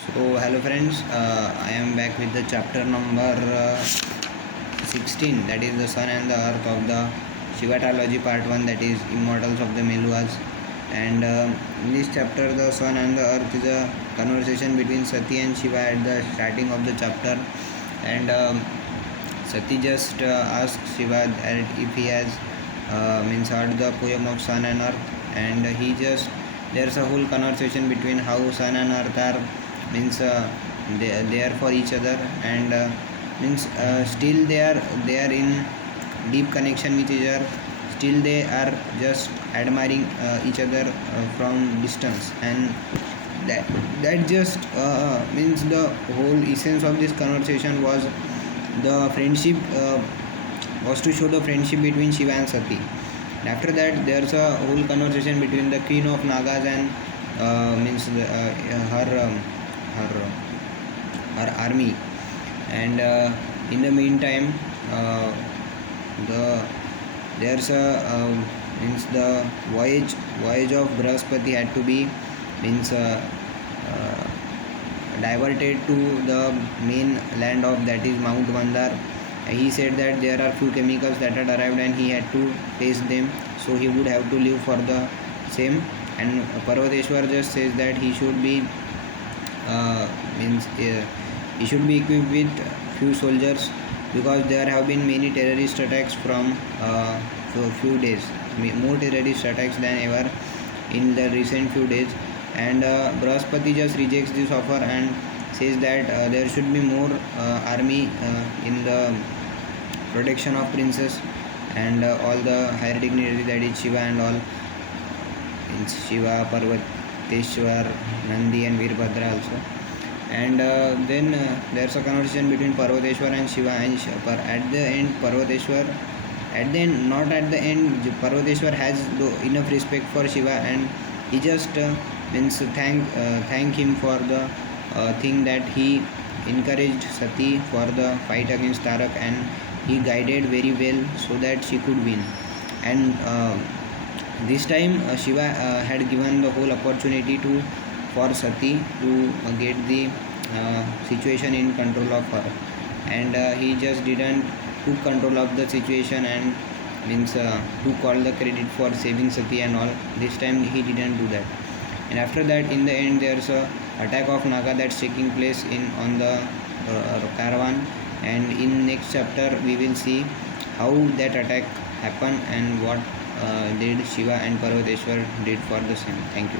So hello friends, I am back with the chapter number 16, that is the sun and the earth of the Shiva trilogy part 1, that is immortals of the Meluas. And in this chapter the sun and the earth is a conversation between Sati and Shiva at the starting of the chapter. And Sati just asks Shiva that if he has means heard the poem of sun and earth, and he just there's a whole conversation between how sun and earth are means they are for each other, and means still they are in deep connection with each other. Still they are just admiring each other from distance, and that that just means the whole essence of this conversation was the friendship, was to show the friendship between Shiva and Sati. And after that, there's a whole conversation between the Queen of Nagas and means her her army. And in the meantime, the there's a means the voyage of Brahaspati had to be means diverted to the main land of, that is Mount Mandar. He said that there are few chemicals that had arrived and he had to taste them, so he would have to live for the same. And Parvateshwar just says that he should be he should be equipped with few soldiers, because there have been many terrorist attacks from few days, more terrorist attacks than ever in the recent few days. And Brahaspati just rejects this offer and says that there should be more army in the protection of princess and all the higher dignitaries, that is Shiva and all, means Shiva, Parvateshwar, Nandi and Veerbhadra also. And then there's a conversation between Parvateshwar and Shiva, and at the end not at the end, Parvateshwar has enough respect for Shiva, and he just means thank him for the thing that he encouraged Sati for the fight against Tarak, and he guided very well so that she could win. And this time Shiva had given the whole opportunity to for Sati to get the situation in control of her, and he just didn't took control of the situation and means took all the credit for saving Sati and all. This time he didn't do that. And after that, in the end, there's a attack of Naga that's taking place on the caravan, and in next chapter we will see how that attack happened and what did Shiva and Parvateshwar did for the same. Thank you.